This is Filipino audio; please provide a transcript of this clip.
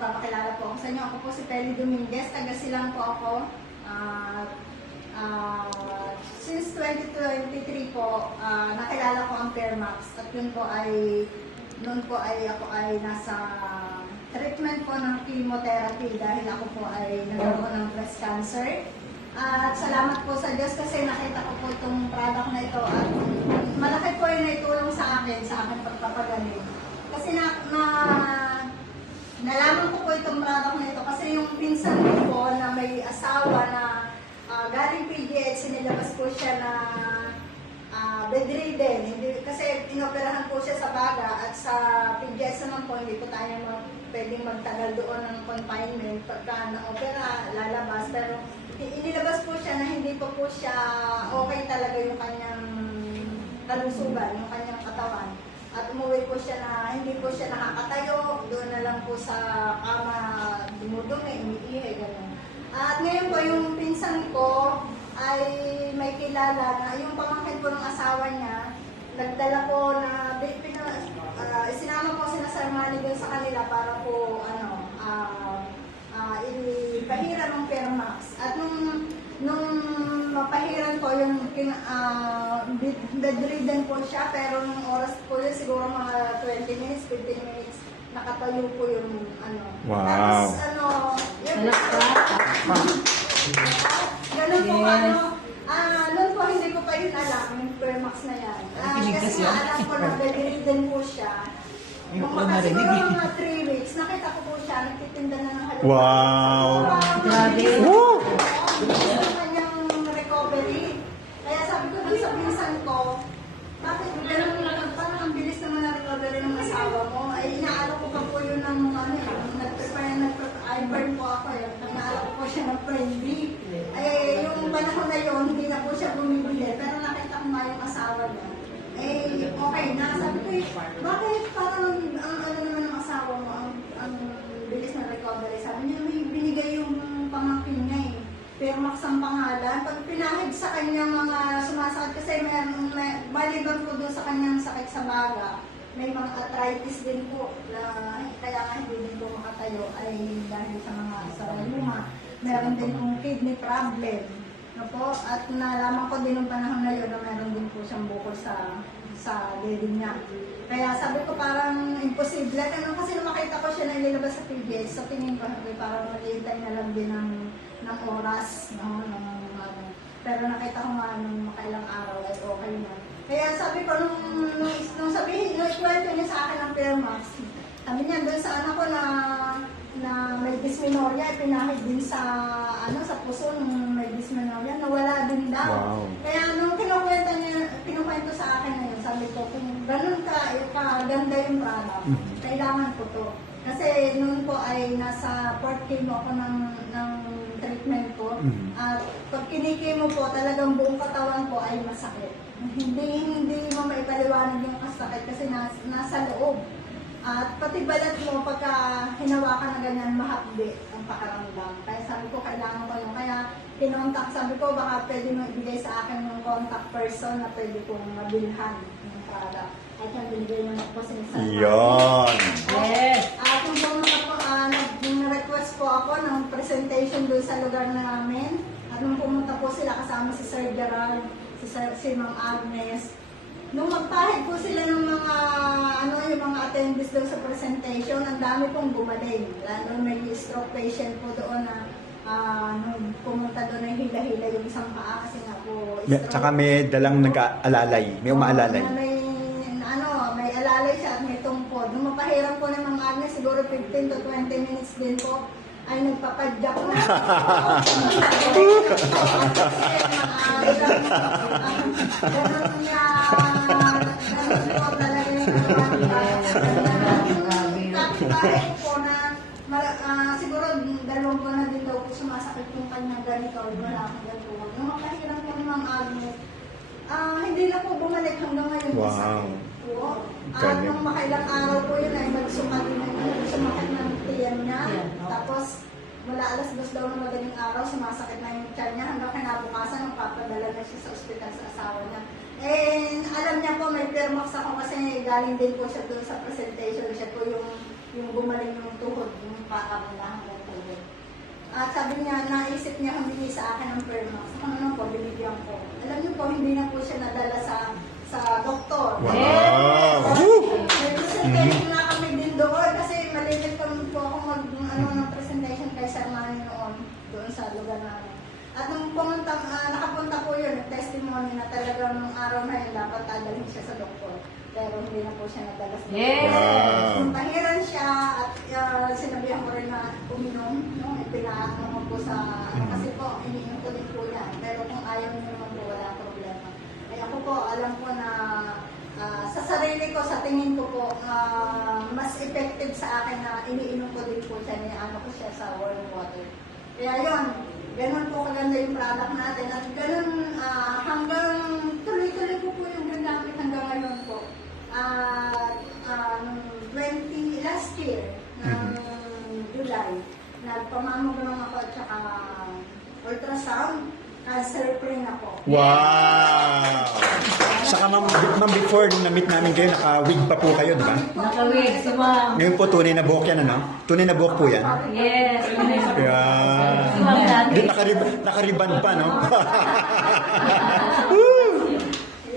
magpapakilala po ako sa inyo. Ako po si Pelly Dominguez, taga Silang po ako. Since 2023 po, nakilala ko ang Fairmax. At noon po ay ako ay nasa treatment po ng chemotherapy dahil ako po ay nagkaroon ng breast cancer. At salamat po sa Diyos kasi nakita ko po itong product na ito at malaki po yung naitulong sa akin pagpapagaling. Kasi nalaman ko po itong product na ito kasi yung pinsan ko po na may asawa na galing PGH, sinilabas po siya na bedridden. Kasi inoperahan po siya sa baga at sa PGH naman po hindi po tayo pwedeng magtagal doon ng confinement pagka na-opera, lalabas. Pero inilabas po siya na hindi po siya okay talaga yung kanyang kalusugan, yung kanyang katawan. At umuwi po siya na hindi po siya nakakatayo, doon na lang po sa kama, dumudumi, umiihi, gano'n. At ngayon po yung pinsan ko ay may kilala na yung pamangkin po ng asawa niya, nagdala po na, isinama po sila sa Armani doon sa kanila para po, ipahiran ng Fairmax. At nung mapahiran po yung bedridden po siya, pero nung oras po yun, siguro mga 20 minutes, 15 minutes, nakatayo po yung Wow. Tapos yun, ganun po noon po hindi ko pa yun alam, yung Fairmax na yan. Kasi alam ko na bedridden po siya. Kung siguro mga 3 weeks, nakita ko po siya, nagtitinda na ng haluan. Wow! Grabe! Woo! Yung kanyang recovery. Kaya sabi ko dun sa pinsan ko, bakit ganun lang, parang ang bilis naman na recovery ng asawa mo? Ay, inaalo ko pa po yun ng I-burn po ako eh. Inaalo ko po siya ng friendly. Ay, yung panahon na yun, hindi na po siya bumibili. Pero nakita ko nga yung asawa niya. Eh, okay na. Sabi ko eh, bakit parang ang naman ng asawa mo, ang bilis na recovery? Sabi niya, may binigay yung pamangkin niya eh. Fairmax ang pangalan. Pag pinahid sa kanyang mga sumasakit, kasi maliban po doon sa kanyang sakit sa baga, may mga arthritis din po, kaya nga hindi din po makatayo ay dahil sa mga saraluma. Meron din pong kidney problem. Po, at nalaman ko din ng panahon na yun na meron din po siyang bukol sa dede niya. Kaya sabi ko parang imposible. Kasi nung makita ko siya na ililabas sa PGH, sa tingin ko parang maghihintay na lang din ng oras. Pero nakita ko nga nung makailang araw ay okay na. Kaya sabi ko nung ikwento niya sa akin ng Fairmax, sabi niya doon sa anak ko na may dysmenorrhea, pinahid din sa puso nung may dysmenorrhea, nawala din daw. Wow. Kaya nung kinukwento sa akin na yun, sabi ko, kung ganun ganda yung product, kailangan ko to. Kasi noon po ay nasa 4th chemo ako ng treatment ko. At pag kinikimo po, talagang buong katawan ko ay masakit. Hindi mo maipaliwanag yung kasakit kasi nasa loob. At pati balat mo, pagka hinawakan na ganyan, mahapdi ang pakaramdam. Kaya sabi ko, kailangan ko yun. Kaya kinontak, sabi ko, baka pwede mo ibigay sa akin ng contact person na pwede kong mabilhan ng product. At yung binigay mo na po sa Yon! Yes! At yung pumunta po, nag-request po ako ng presentation doon sa lugar namin. At nung pumunta po sila, kasama si Sir Gerald, si Ma'am Agnes. Nung magpahid po sila ng yung mga attendees doon sa presentation, ang dami pong gumaling. Lalo may stroke patient po doon na nung pumunta doon ay hila-hila yung isang paa kasi nga po stroke. Tsaka may dalang nag-aalalay, may umaalalay. May alalay siya at may tungkod. Nung mapahiram po ng mga Agnes, siguro 15 to 20 minutes din po, ay nagpapadyak na. Ganun niya, ganun po talaga yung kapit-bahay po na siguro 2 buwan na din daw po sumasakit yung kanyang ganito, wala akong ganito. Nung makahiram po ni Ma'am Agnes, hindi na po bumalik hanggang ngayon. Wow. Nung makailang araw po yun ay sumakit ng tiyan niya. Tapos mula alas 2 daw ng madaling araw, sumasakit na yung tiyan niya hanggang kinabukasan, papadala na siya sa ospital sa asawa niya. And alam niya po, may Fairmax ako kasi galing din po siya doon sa presentation. Siya po yung gumaling ng tuhod. makamulahan ng tulog. At sabi niya, naisip niya humingi sa akin ng Permax. Ano naman po, binigyan ko. Alam niyo po, hindi na po siya nadala sa doktor. Wow! So, Woo! may presentation na kami din doon kasi malilit kami po ako ng presentation kay Sir Manny noon doon sa lugar namin. At nung nakapunta po yun, testimony na talaga nung araw na yun dapat dadalhin siya sa doktor. Pero hindi na po siya nadala sa doktor. Yes! Wow! Pahiran siya at sinabihan ko rin na uminom, no? Ipinaano mo po sa, kasi po, iniinom ko din po yan. Pero kung ayaw niyo naman po, wala problema. Ay ako po, alam ko na sa sarili ko, sa tingin ko po, mas effective sa akin na iniinom ko din po siya, niano ko siya sa warm water. Kaya yun, ganun po kaganda yung product natin. At ganun, hanggang tuloy-tuloy ko po yung ginamit hanggang ngayon po. Last year, ng July, nagpamamograph ako at saka ultrasound, cancer-free na po. Wow! Saka ma'am, before nung na-meet namin kayo, naka-wig pa po kayo, di ba? Nakawig si Ma'am. Ngayon po, tunay na buhok yan, ano? Tunay na buhok po yan. Yes. Yeah. Si Ma'am dati. Nakariban pa, no? Woo!